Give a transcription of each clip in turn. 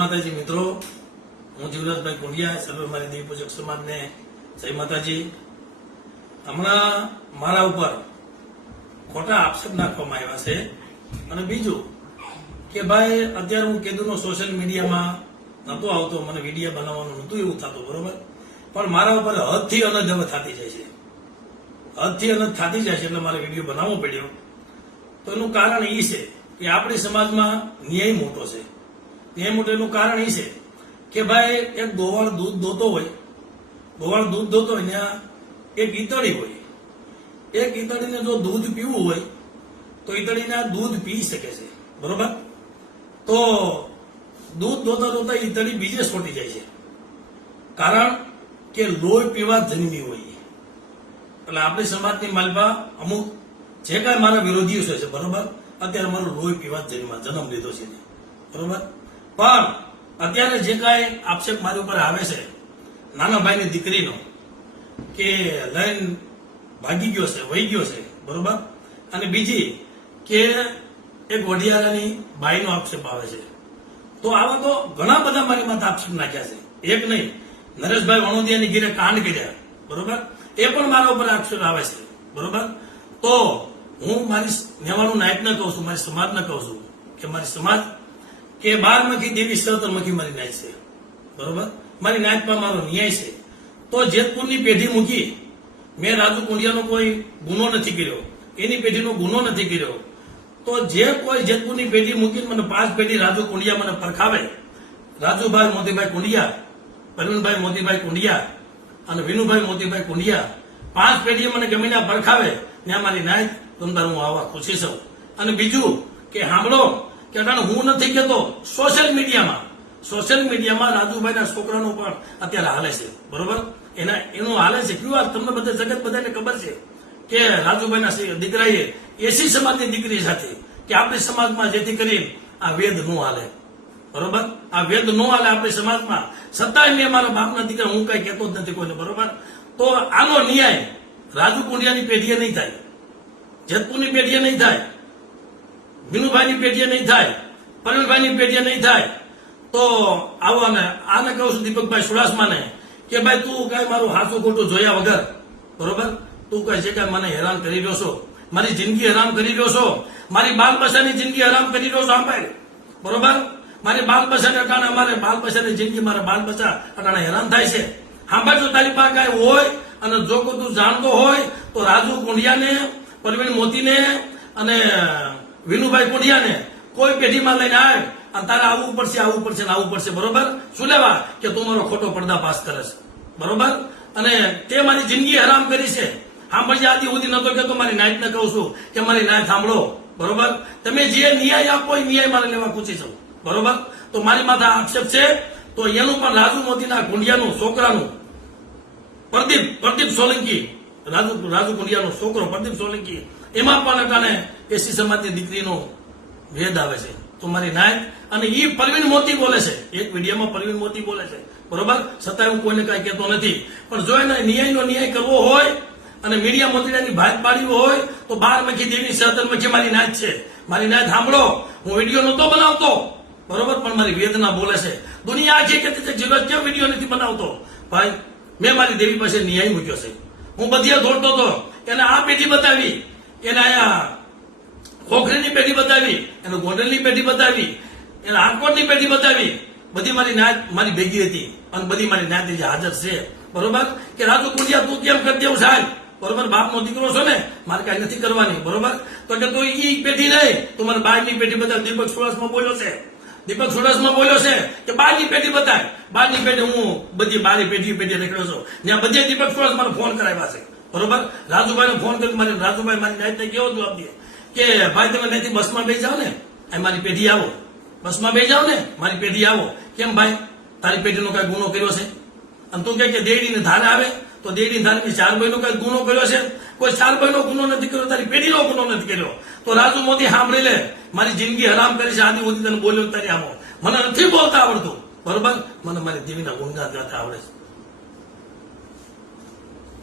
માતાજી મિત્રો, હું જીવરાજભાઈ કુંડિયા, સર્વે મારી દેવી પૂજક સમાજને જય માતાજી. હમણાં મારા ઉપર ખોટા આક્ષેપ નાખવામાં આવ્યા છે. અને બીજું કે ભાઈ, અત્યારે હું કીધું સોશિયલ મીડિયામાં નહોતો આવતો, મને વિડીયો બનાવવાનું નહોતું એવું થતું, બરોબર. પણ મારા ઉપર હદથી અનજ હવે થતી જાય છે, હદથી અનજ થતી જાય છે, એટલે મારે વિડીયો બનાવવો પડ્યો. તો એનું કારણ એ છે કે આપણી સમાજમાં ન્યાય મોટો છે. ન્યાય મોટો એનું કારણ એ છે કે ભાઈ, એક ગોવાળ દૂધ દોતો હોય, ત્યાં એક ઈતળી હોય. એક ઈતળીને જો દૂધ પીવું હોય તો ઈતળીના દૂધ પી શકે છે, બરોબર. તો દૂધ દોતા દોતા ઈતળી બીજે છોટી જાય છે, કારણ કે લોહી પીવા જન્મી હોય. એટલે આપણી સમાજની માલપા અમુક જે કાંઈ મારા વિરોધીઓ છે, બરોબર, અત્યારે મારું લોહી પીવા જન્મ લીધો છે, બરોબર. પણ અત્યારે જે કાંઈ આક્ષેપ મારી ઉપર આવે છે નાના ભાઈની દીકરીનો, કે લઈને ભાગી ગયો છે, વહી ગયો છે, બરોબર. અને બીજી કે એક વઢિયારાની બાઈનો આક્ષેપ આવે છે. તો આવા તો ઘણા બધા મારી માથે આક્ષેપ નાખ્યા છે, એક નહીં. નરેશભાઈ વણોદિયાની ઘીરે કાંડ કર્યા, બરોબર, એ પણ મારા ઉપર આક્ષેપ આવે છે, બરોબર. તો હું મારી નેવાનું નાયકને કહું છું, મારી સમાજને કહું છું કે મારી સમાજ કે 12 દેવી 17 મારી નાય છે, બરોબર. મારી નાય પર મારો ન્યાય છે. તો જેતપુરની પેઢી મૂકી, મેં રાજુ કુંડિયાનો કોઈ ગુનો નથી કર્યો, એની પેઢીનો ગુનો નથી કર્યો. તો જે કોઈ જેતપુરની પેઢી મૂકીને મને 5 પેઢી રાજુ કુંડિયા મને પરખાવે, રાજુભાઈ મોતીભાઈ કુંડિયા, પરવીનભાઈ મોતીભાઈ કુંડિયા અને વિનુભાઈ મોતીભાઈ કુંડિયા, 5 પેઢીએ મને ગમીના પરખાવે, ત્યાં મારી નાય તમતાર હું આવા ખુશી છું. અને બીજું કે સાંભળો, કે હું નથી કહેતો, સોશિયલ મીડિયામાં રાજુભાઈના છોકરાનો પણ અત્યારે હાલે છે, બરોબર. એનું હાલે છે ક્યુ તમને બધા જગત બધાને ખબર છે કે રાજુભાઈના દીકરાએ એસી સમાજની દીકરી સાથે, કે આપણી સમાજમાં જેથી કરીને આ વેદ નો હાલે, બરોબર. આ વેદ નો હાલે આપણી સમાજમાં, છતાંય મેં મારા બાપના દીકરા હું કઈ કહેતો જ નથી કોઈને, બરોબર. તો આનો ન્યાય રાજુ કુંડિયાની પેઢીએ નહીં થાય, જેતપુરની પેઢીએ નહીં થાય, વિનુભાઈની પેઢીએ નહીં થાય, પરવીનભાઈની પેઢીએ નહીં થાય. તો આને કહું છું દીપકભાઈ સુડાસમાને કે ભાઈ, તું કઈ મારું હાથું ખોટું જોયા વગર, બરોબર, તું કઈ છે કઈ મને હેરાન કરી રહ્યો છો, મારી જિંદગી હરામ કરી રહ્યો છો, મારી બાલ બચ્ચાની જિંદગી હરામ કરી રહ્યો છો, બરોબર. મારી બાલ બચ્ચાને અટાણે, અમારે બાલ બચ્ચાની જિંદગી, મારા બાલ બચ્ચા અટાણે હેરાન થાય છે. જો તારી પાસે કઈ હોય અને જો કોઈ તું જાણતો હોય તો રાજુ કુંડિયાને, પરવીન મોતીને અને વિનુભાઈ કુંડિયાને કોઈ પેઢીમાં લઈને આવે અને તારે આવવું પડશે, બરોબર. શું લેવા કે તું મારો ખોટો પર્દાફાશ કરે છે, બરોબર. અને તે મારી જિંદગી હરામ કરી છે. સાંભળજે, આદિ સુધી નતો કે મારી નાયકને કહું છું કે મારી નાય સાંભળો, બરોબર. તમે જે ન્યાય આપો એ ન્યાય મારે લેવા પૂછી છું, બરોબર. તો મારી માથે આક્ષેપ છે, તો એનું પણ રાજુ મોતીના કુંડિયાનું છોકરાનું પ્રદીપ સોલંકી, રાજુ કુંડિયાનો છોકરો પ્રદીપ સોલંકી, એમાં પણ અટાણે એસી સમાજની દીકરીનો ભેદ આવે છે. તો મારી નાયક, અને એ પરવીન મોતી બોલે છે, એક વિડીયોમાં પરવીન મોતી બોલે છે, બરોબર. છતાંય હું કોઈને કઈ કહેતો નથી. પણ જો એને ન્યાય કરવો હોય અને મીડિયા મોતીડાની ભાત પાડવી હોય તો 12 દેવી 17 મારી નાયક છે. મારી નાયક સાંભળો, હું વિડીયો નતો બનાવતો, બરોબર, પણ મારી વેદના બોલે છે. દુનિયા આખી કહેતી છે જીવન કેમ વિડીયો નથી બનાવતો. ભાઈ, મેં મારી દેવી પાસે ન્યાય મૂક્યો છે. હું બધે દોડતો હતો, એને આ પેઢી બતાવી, એને અહીંયા ખોખરીની પેઢી બતાવી, એને ગોંડલની પેઢી બતાવી, એને આટકોટની પેઢી બતાવી. બધી મારી નાત મારી ભેગી હતી અને બધી મારી નાત હાજર છે, બરોબર. કે રાજુ કુંડિયા તું કેમ કરી દેવું સાહેબ, બરોબર, બાપનો દીકરો છો ને, મારે કઈ નથી કરવાની, બરોબર. તો કે તું ઈ પેઢી નહીં, તું મને 12ની પેઢી બતાવ. દીપક સુડાસમાં બોલ્યો છે કે 12ની પેઢી બતાય. 12ની પેઢી હું બધી 12 પેઢી નીકળ્યો છું, ત્યાં બધે દીપક સુડાસ મને ફોન કરાવ્યા છે, બરોબર. રાજુભાઈને ફોન કરી રાજુભાઈ મારી નાયતને કેવો જવાબ દે કે ભાઈ, તમે નથી બસમાં બેસી જાઓ ને, મારી પેઢી આવો, બસમાં બેસી જાઓ ને, મારી પેઢી આવો. કેમ ભાઈ, તારી પેઢીનો કઈ ગુનો કર્યો છે? અને તું કે દેડીને ધારે આવે તો દેડીને ધારે 4 ભાઈનો કઈ ગુનો કર્યો છે? કોઈ 4 ભાઈનો ગુનો નથી કર્યો, તારી પેઢીનો ગુનો નથી કર્યો. તો રાજુ મોદી સાંભળી લે, મારી જિંદગી હરામ કરી છે, આદિ સુધી તને બોલ્યો તારી આમો. મને નથી બોલતા આવડતું, બરોબર. મને મારી દેવીના ગુણગાન ગાતા આવડે છે,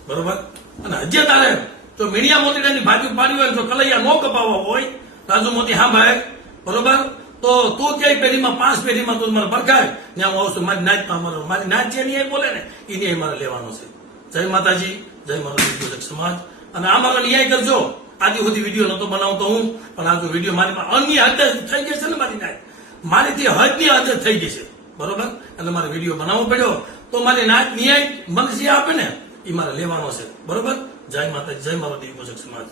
બરોબર. અને હજી તારે જો મીડિયા મોતીડાની ભાજી પાડી હોય, જો કલૈયા નો કપાવવા હોય, રાજુ મોતી હા ભાઈ, બરોબર. તો તું ક્યાંય પેઢીમાં 5 પેઢીમાં તું મારે પરખાય ત્યાં હું આવું છું મારી નાચમાં મારી નાચ જે ન્યાય બોલે ને એ ન્યાય મારે લેવાનો છે. જય માતાજી, જય મારો દેવપૂજક સમાજ. અને આ મારો ન્યાય કરજો. આદિ સુધી વિડીયો નતો બનાવતો હું, પણ આ જો વિડીયો મારી અન્ય હદ થઈ ગઈ છે ને મારી નાચ, મારીથી હદની હદ થઈ ગઈ છે, બરોબર. એટલે મારે વિડીયો બનાવવો પડ્યો તો મારી નાચ ન્યાય મને જે આપે ને એ મારે લેવાનો છે, બરોબર. જય માતાજી, જય મારો દેવપૂજક સમાજ.